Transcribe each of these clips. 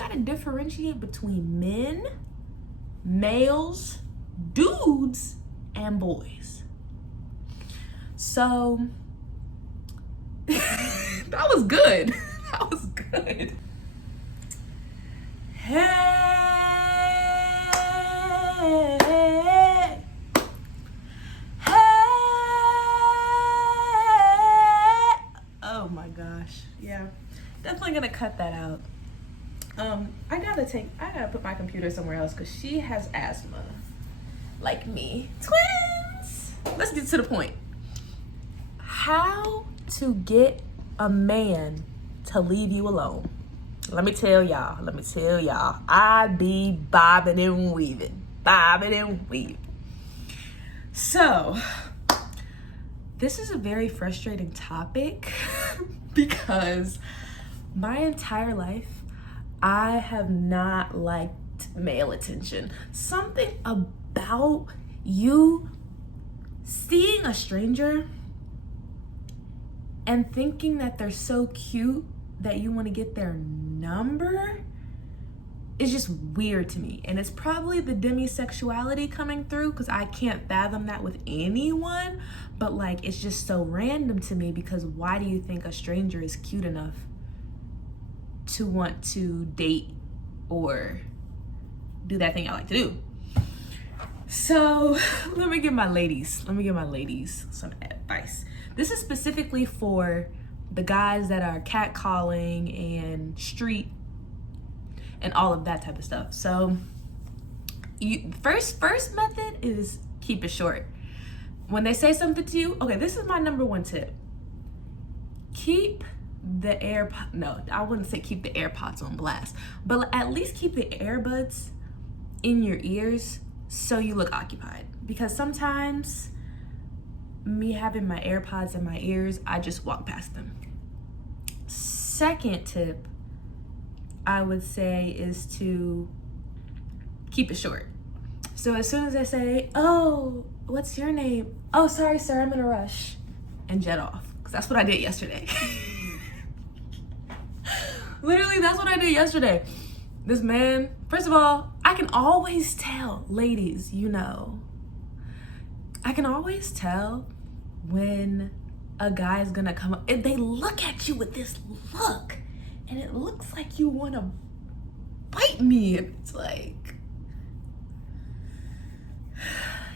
gotta differentiate between men, males, dudes, and boys. So that was good. That was good. Hey. Oh my gosh. Yeah. Definitely gonna cut that out. I gotta put my computer somewhere else because she has asthma. Like me. Twins! Let's get to the point. How to get a man to leave you alone. Let me tell y'all. I be bobbing and weaving. So, this is a very frustrating topic because my entire life, I have not liked male attention. Something about you seeing a stranger and thinking that they're so cute that you want to get their number is just weird to me. And it's probably the demisexuality coming through because I can't fathom that with anyone. But like, it's just so random to me because why do you think a stranger is cute enough to want to date or do that thing I like to do? So let me give my ladies some advice. This is specifically for the guys that are catcalling and street and all of that type of stuff. So first method is keep it short. When they say something to you, okay, this is my number one tip. Keep the I wouldn't say keep the AirPods on blast, but at least keep the earbuds in your ears so you look occupied. Because sometimes me having my AirPods in my ears, I just walk past them. Second tip I would say is to keep it short. So as soon as I say, oh, what's your name? Oh, sorry, sir, I'm in a rush, and jet off. Because that's what I did yesterday. Literally, that's what I did yesterday. This man, first of all, I can always tell, ladies, I can always tell when a guy's gonna come up and they look at you with this look and it looks like you wanna bite me. It's like,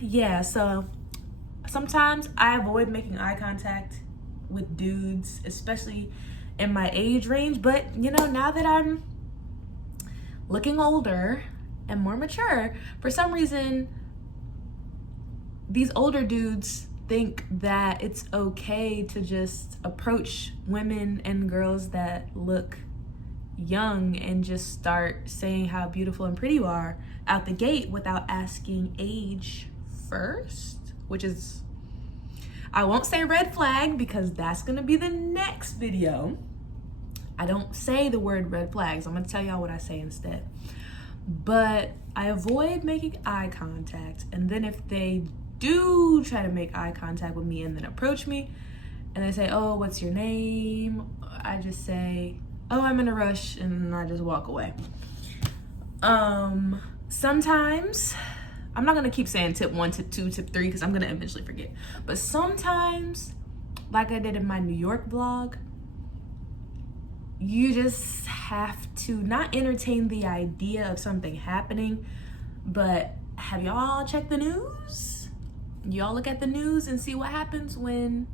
yeah, so sometimes I avoid making eye contact with dudes, especially in my age range. But now that I'm looking older and more mature, for some reason these older dudes think that it's okay to just approach women and girls that look young and just start saying how beautiful and pretty you are out the gate without asking age first, which is, I won't say red flag because that's gonna be the next video. I don't say the word red flags. I'm gonna tell y'all what I say instead. But I avoid making eye contact, and then if they do try to make eye contact with me and then approach me and they say, oh, what's your name? I just say, oh, I'm in a rush, and I just walk away. Sometimes, I'm not gonna keep saying tip 1, tip 2, tip 3 because I'm gonna eventually forget. But sometimes, like I did in my New York vlog, you just have to not entertain the idea of something happening, but have y'all checked the news? Y'all look at the news and see what happens when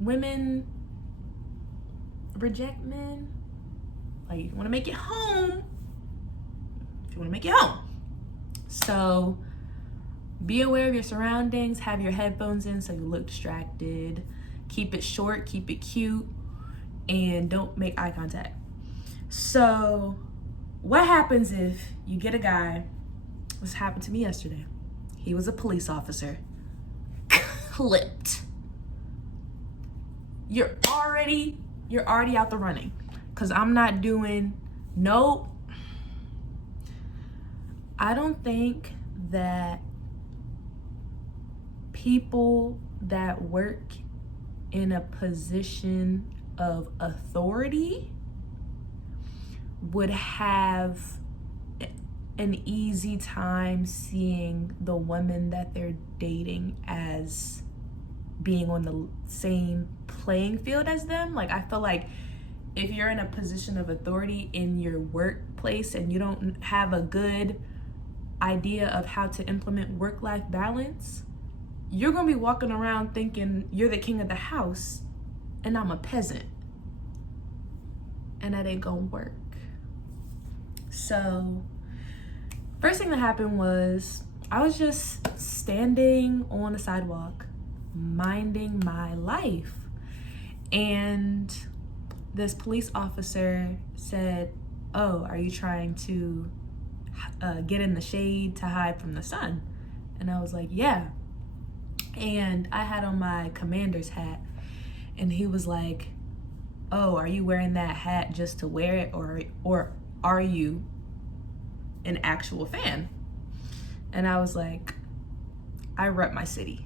women reject men. Like, you want to make it home. If you want to make it home. So be aware of your surroundings. Have your headphones in so you look distracted. Keep it short, keep it cute, and don't make eye contact. So what happens if you get a guy? This happened to me yesterday. He was a police officer. Clipped. You're already out the running, because I'm not doing, nope. I don't think that people that work in a position of authority would have an easy time seeing the women that they're dating as being on the same playing field as them. Like, I feel like if you're in a position of authority in your workplace and you don't have a good idea of how to implement work-life balance, you're gonna be walking around thinking you're the king of the house and I'm a peasant. And that ain't gonna work. So, first thing that happened was I was just standing on the sidewalk, minding my life. And this police officer said, "Oh, are you trying to get in the shade to hide from the sun?" And I was like, "Yeah." And I had on my commander's hat. And he was like, "Oh, are you wearing that hat just to wear it, or are you an actual fan?" And I was like, "I rep my city."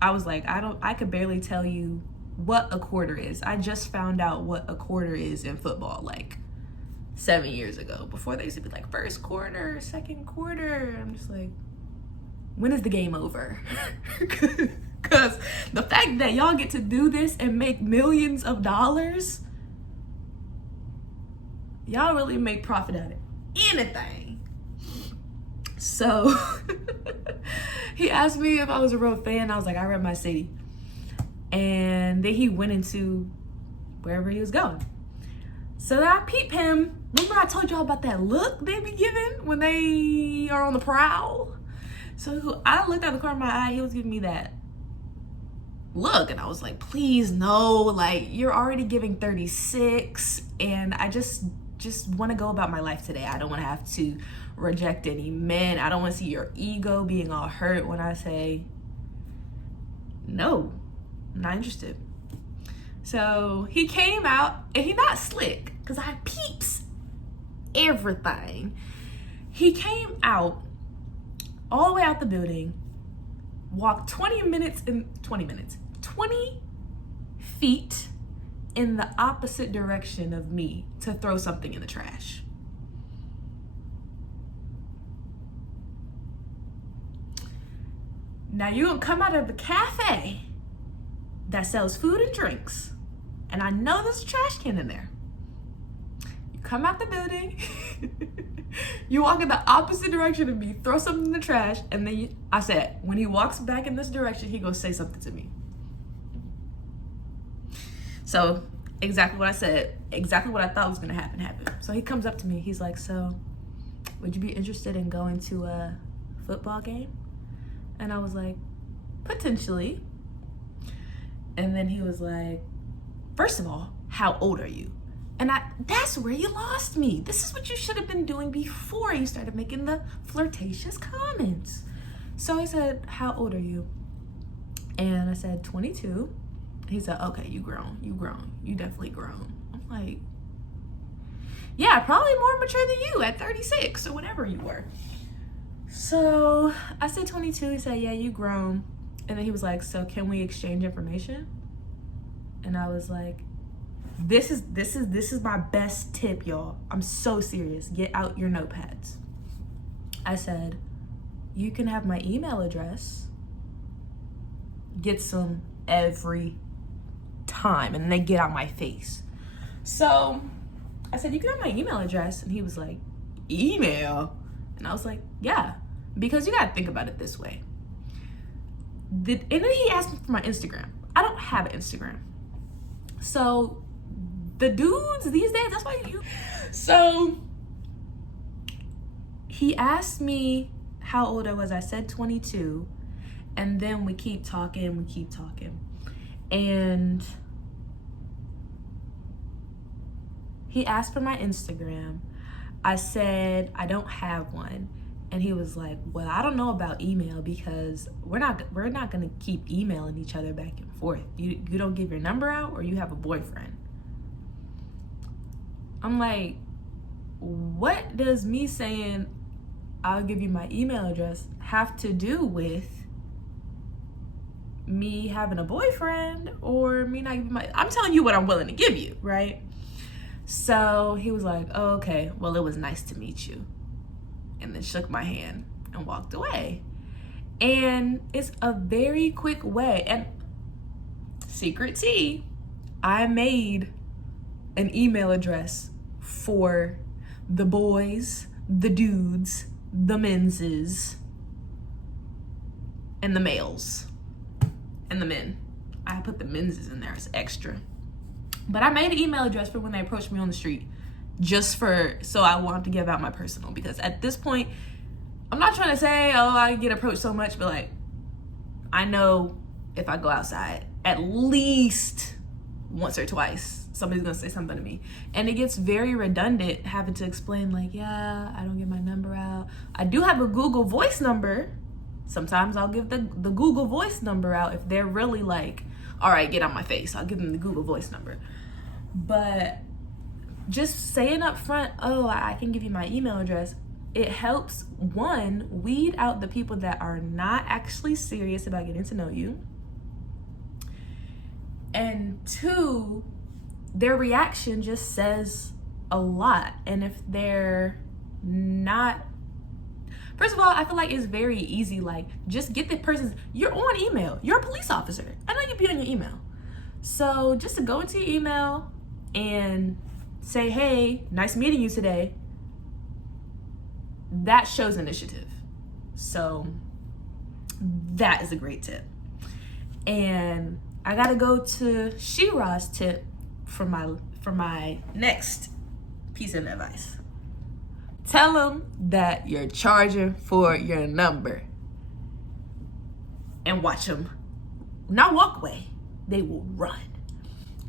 I was like, I could barely tell you what a quarter is. I just found out what a quarter is in football like 7 years ago. Before they used to be like first quarter, second quarter. I'm just like, when is the game over? Because the fact that y'all get to do this and make millions of dollars, y'all really make profit out of anything. So he asked me if I was a real fan. I was like, I rep my city. And then he went into wherever he was going. So then I peep him. Remember I told y'all about that look they be giving when they are on the prowl? So I looked out the corner of my eye. He was giving me that look. And I was like, please, no. Like, you're already giving 36. And I just want to go about my life today. I don't want to have to reject any men. I don't want to see your ego being all hurt when I say, no, I'm not interested. So he came out, and he not slick, because I peeps everything. He came out all the way out the building, walked 20 feet in the opposite direction of me to throw something in the trash. Now you're gonna come out of the cafe that sells food and drinks, and I know there's a trash can in there. You come out the building, you walk in the opposite direction of me, throw something in the trash, and then I said, when he walks back in this direction, he gonna say something to me. So exactly what I said, exactly what I thought was gonna happen, happened. So he comes up to me, he's like, "So, would you be interested in going to a football game?" And I was like, "Potentially." And then he was like, "First of all, how old are you?" And that's where you lost me. This is what you should have been doing before you started making the flirtatious comments. So he said, "How old are you?" And I said, 22. He said, "Okay, you grown, you definitely grown." I'm like, yeah, probably more mature than you at 36 or whatever you were. So I said 22. He said, "Yeah, you grown." And then he was like, "So can we exchange information?" And I was like, this is my best tip, y'all. I'm so serious. Get out your notepads. I said, "You can have my email address." Gets them every time, and they get out my face. So I said, "You can have my email address." And he was like, "Email?" And I was like, "Yeah, because you gotta think about it this way." And then he asked me for my Instagram. I don't have an Instagram. So the dudes these days, that's why you. So he asked me how old I was. I said 22. And then we keep talking. And he asked for my Instagram. I said, I don't have one. And he was like, "Well, I don't know about email because we're not gonna keep emailing each other back and forth. You don't give your number out, or you have a boyfriend." I'm like, what does me saying I'll give you my email address have to do with me having a boyfriend or me not giving I'm telling you what I'm willing to give you, right? So he was like, oh, okay, well, it was nice to meet you. And then shook my hand and walked away. And it's a very quick way. And secret tea, I made an email address for the boys, the dudes, the menses, and the males, and the men. I put the menses in there as extra. But I made an email address for when they approached me on the street, so I wanted to give out my personal, because at this point, I'm not trying to say, oh, I get approached so much, but like, I know if I go outside, at least once or twice, somebody's gonna say something to me. And it gets very redundant having to explain, like, yeah, I don't give my number out. I do have a Google Voice number. Sometimes I'll give the Google Voice number out if they're really like, all right, get on my face. I'll give them the Google Voice number. But just saying up front, oh, I can give you my email address, it helps, one, weed out the people that are not actually serious about getting to know you. And two, their reaction just says a lot. And if they're not, first of all, I feel like it's very easy, like, just get the person's, you're on email, you're a police officer, I know you'd be on your email. So just to go into your email and say, hey, nice meeting you today, that shows initiative. So that is a great tip. And I gotta go to Shira's tip for my next piece of advice. Tell them that you're charging for your number, and watch them not walk away, they will run.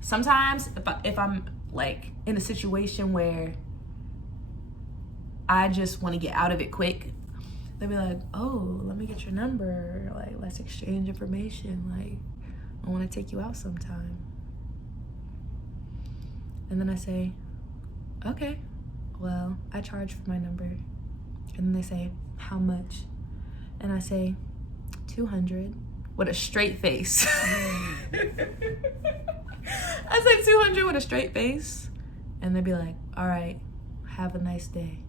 Sometimes if I'm like in a situation where I just want to get out of it quick, they'll be like, oh, let me get your number, like, let's exchange information, like, I want to take you out sometime. And then I say, okay, well, I charge for my number. And then they say, how much? And I say, 200 with a straight face. I say 200 with a straight face. And they'd be like, all right, have a nice day.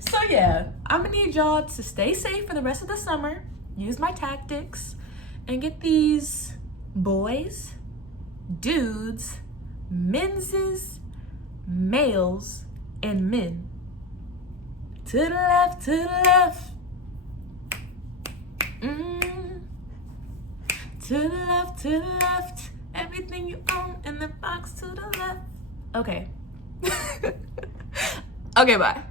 So yeah, I'm gonna need y'all to stay safe for the rest of the summer, use my tactics, and get these boys, dudes, menses, males, and men to the left, to the left. To the left, to the left. Everything you own in the box to the left. Okay. Okay, bye.